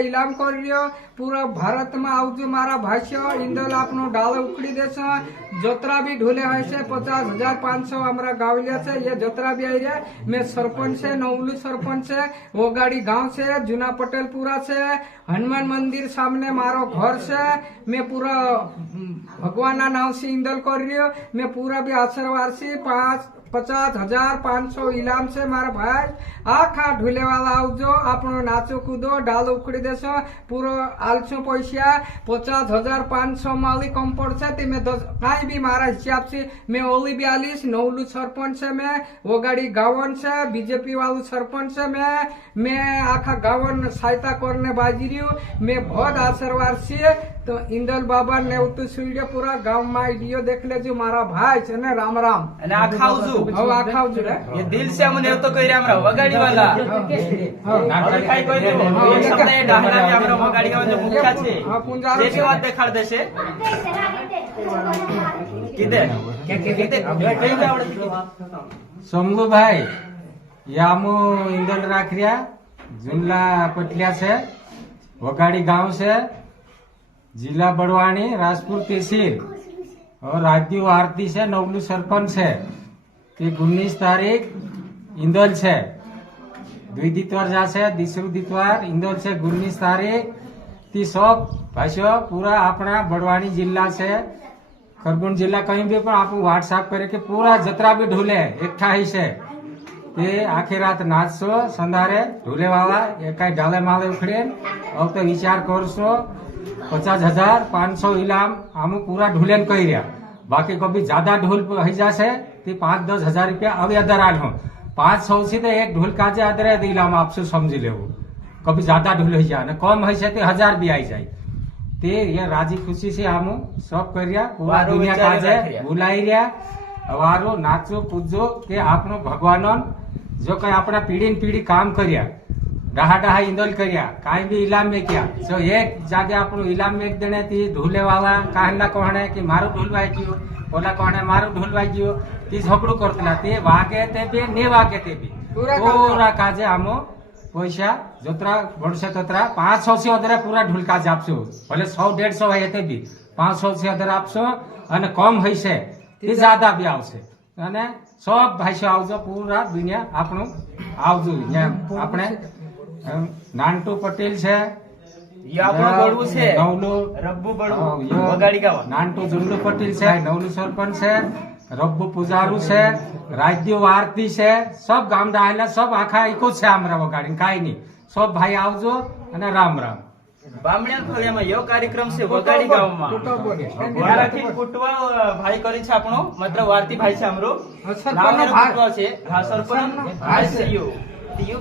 इलाम कर रियो पूरा भारत में आवजो मारा भाष्य इंदल आपनो डाल उकड़ी देशो जोतरा भी ढोले है से 50,500 हमारा गावलिया से ये जोतरा भी आई रहा मैं सरपंच से नवलू सरपंच से वो गाड़ी गांव से जूना पटेलपुरा से हनुमान मंदिर सामने मारो घर से मैं पूरा भगवान ना नाम से इंदल कर रियो मैं पूरा भी आशीर्वाद से 50,500 इलाम से मारा भाई आखा ढूले वाला आवजो आपनो नाचो कूदो डाल उकड़ी देशो पूरो आलसो पैसा 50,500 माली कम पड़से ते मैं कहीं भी मारा हिसाब से मैं ओली 42 नवलू सरपंच से मैं वो गाड़ी गावन से बीजेपी वालू सरपंच से मैं आखा गावन सहायता करने बाजी रही हूँ मैं बहुत आशीर्वाद से तो इंदल बाबा ने उतु सुइडे पूरा गांव में वीडियो देख ले जो मारा भाई છે ને રામ રામ અને આ ખાવજો હવે આ ખાવજો રે ये दिल से हमने तो कही हमरा वगाड़ी वाला नाटक खाई कोई दो एक सप्ताह डाहला में हमरा वगाड़ी का जो मुख्य छे જે વાત દેખાડ દેશે કીધે કીધે કઈ આવડે शंभू भाई यामो इंदल राखरिया जुमला पटलिया से वगाड़ी गांव से जिला बड़वानी राजपुर तहसील और राज्य आरती से नवलू सरपंच है कि 19 तारीख इंदल से दुई दितवार जासे तीसरू दितवार इंदल से 19 तारीख ती सब भाषो पूरा अपना बड़वानी जिला से खरगोन जिला कहीं भी पर आप व्हाट्सएप करे कि पूरा जतरा भी ढूले एकठा ही से ते आखी रात नाचसो संधारे ढूले वाला एक डाले माले उखड़े अब तो विचार करसो 50,500 इलाम हम पूरा ढूलेन कही रहा बाकी कभी ज्यादा ढोल ही जासे 5-10 हजार रुपया अब अदरान हो 500 से तो एक ढोल काजे अदरे इलाम आपसे समझ ले कभी ज्यादा ढोल हो जाए कम है से 1000 भी आई जाए ते ये राजी खुशी से हम सब कर रिया पूरा दुनिया काजे बुलाई रिया अवारो नाचो कूदो के आपनो भगवानन जो कहीं अपना पीढ़ी न पीढ़ी काम करिया डाहा डाहा इंदल करिया काई भी इलाम में किया जो एक जागे आपनो इलाम में देने थी ढूले वाला कहना कहने कि मारो ढोल वाई गयो ओला कहने मारो ढोल वाई गयो ती झगड़ो करतला ते वागे ते भी ने वागे ते भी पूरा काजे आमो पैसा जोतरा बड़से तोतरा 500 से अदरा पूरा ढोल काज आपसो भले 100-150 है ते भी 500 से अदरा आपसो अने कम है से ते ज्यादा भी आवसे अने सब भाई आवजो पूरा दुनिया आपनो आवजो अपने नानटू पटेल से ये આપણો બળવું છે નવલુ રબ્બુ બળવું વગાડી ગાવા नानटू जुल्लू पटेल से नवलू सरपंच से रब्बू पुजारू से राज्य आरती से सब गाम डायला सब आखा इको से हमरा वगाड़ी काई नहीं सब भाई आवजो અને રામ રામ બામણિયા ફળિયામાં યો કાર્યક્રમ છે વગાડી ગામમાં વારાથી કુટવા ભાઈ કરી છે આપણો મતલબ વારતી ભાઈ છે हमरो નામ કુટવા છે હા સરપંચ ભાઈ છે યો